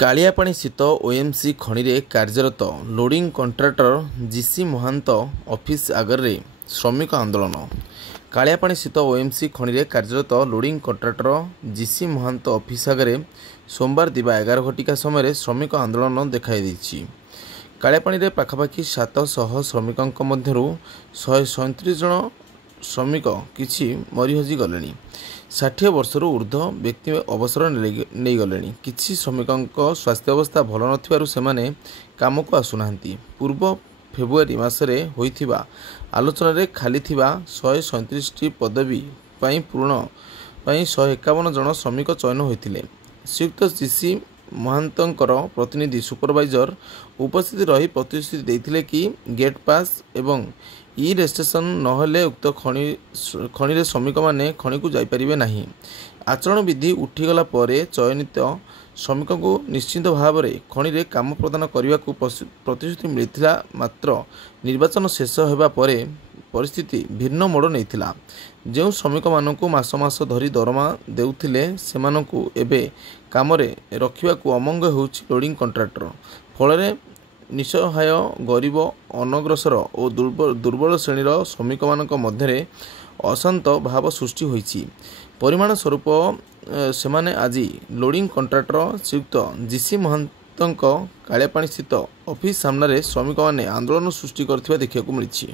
କାଳିଆପାଣି ସ୍ଥିତ ଓଏମସି ଖଣିରେ କାର୍ଯ୍ୟରତ loading contractor GC Mahanta office ଆଗରେ ଶ୍ରମିକ ଆନ୍ଦୋଳନ। କାଳିଆପାଣି ସ୍ଥିତ ଓଏମସି ଖଣିରେ କାର୍ଯ୍ୟରତ loading contractor GC Mahanta office ଆଗରେ ସୋମବାର ଦିବା 11 ଘଟିକା ସମୟରେ ଶ୍ରମିକ ଆନ୍ଦୋଳନ ଦେଖାଦେଇଛି। କାଳିଆପାଣିରେ ପାଖାପାଖି 700 ଶ୍ରମିକଙ୍କ ମଧ୍ୟରୁ 137 ଜଣ ଶ୍ରମିକ କିଛି ମରିହଜି ଗଲେଣି। 60 ବର୍ଷରୁ ଉର୍ଦ୍ଧ୍ୱ ବ୍ୟକ୍ତି ଅବସର ନେଇଗଲେଣି। କିଛି ଶ୍ରମିକଙ୍କ ସ୍ୱାସ୍ଥ୍ୟାବସ୍ଥା ଭଲ ନଥିବାରୁ ସେମାନେ କାମକୁ ଆସୁନାହାନ୍ତି। ପୂର୍ବ ଫେବୃଆରୀ ମାସରେ ହୋଇଥିବା ଆଲୋଚନାରେ ଖାଲି ଥିବା 137ଟି ପଦବୀ ପାଇଁ ପୂରଣ ପାଇଁ 151 ଜଣ ଶ୍ରମିକ ଚୟନ ହୋଇଥିଲେ। ଶ୍ରୀଯୁକ୍ତ ଜିସି ମହାନ୍ତଙ୍କର ପ୍ରତିନିଧି ସୁପରଭାଇଜର ଉପସ୍ଥିତ ରହି ପ୍ରତିଶ୍ରୁତି ଦେଇଥିଲେ କି ଗେଟ୍ ପାସ୍ ଏବଂ ରେଜିଷ୍ଟ୍ରେସନ ନହେଲେ ଉକ୍ତ ଖଣିରେ ଶ୍ରମିକମାନେ ଖଣିକୁ ଯାଇପାରିବେ ନାହିଁ। ଆଚରଣ ବିଧି ଉଠିଗଲା ପରେ ଚୟନିତ ଶ୍ରମିକଙ୍କୁ ନିଶ୍ଚିତ ଭାବରେ ଖଣିରେ କାମ ପ୍ରଦାନ କରିବାକୁ ପ୍ରତିଶ୍ରୁତି ମିଳିଥିଲା। ମାତ୍ର ନିର୍ବାଚନ ଶେଷ ହେବା ପରେ ପରିସ୍ଥିତି ଭିନ୍ନ ମୋଡ଼ ନେଇଥିଲା। ଯେଉଁ ଶ୍ରମିକମାନଙ୍କୁ ମାସ ମାସ ଧରି ଦରମା ଦେଉଥିଲେ ସେମାନଙ୍କୁ ଏବେ କାମରେ ରଖିବାକୁ ଅମଙ୍ଗ ହେଉଛି ଲୋଡିଂ କଣ୍ଟ୍ରାକ୍ଟର। ଫଳରେ ନିଃସହାୟ ଗରିବ ଅନଗ୍ରସର ଓ ଦୁର୍ବଳ ଶ୍ରେଣୀର ଶ୍ରମିକମାନଙ୍କ ମଧ୍ୟରେ ଅଶାନ୍ତ ଭାବ ସୃଷ୍ଟି ହୋଇଛି। ପରିଣାମ ସ୍ୱରୂପ ସେମାନେ ଆଜି ଲୋଡିଂ କଣ୍ଟ୍ରାକ୍ଟର ଶ୍ରୀଯୁକ୍ତ ଜିସି ମହାନ୍ତଙ୍କ କାଳିଆପାଣି ସ୍ଥିତ ଅଫିସ ସାମ୍ନାରେ ଶ୍ରମିକମାନେ ଆନ୍ଦୋଳନ ସୃଷ୍ଟି କରିଥିବା ଦେଖିବାକୁ ମିଳିଛି।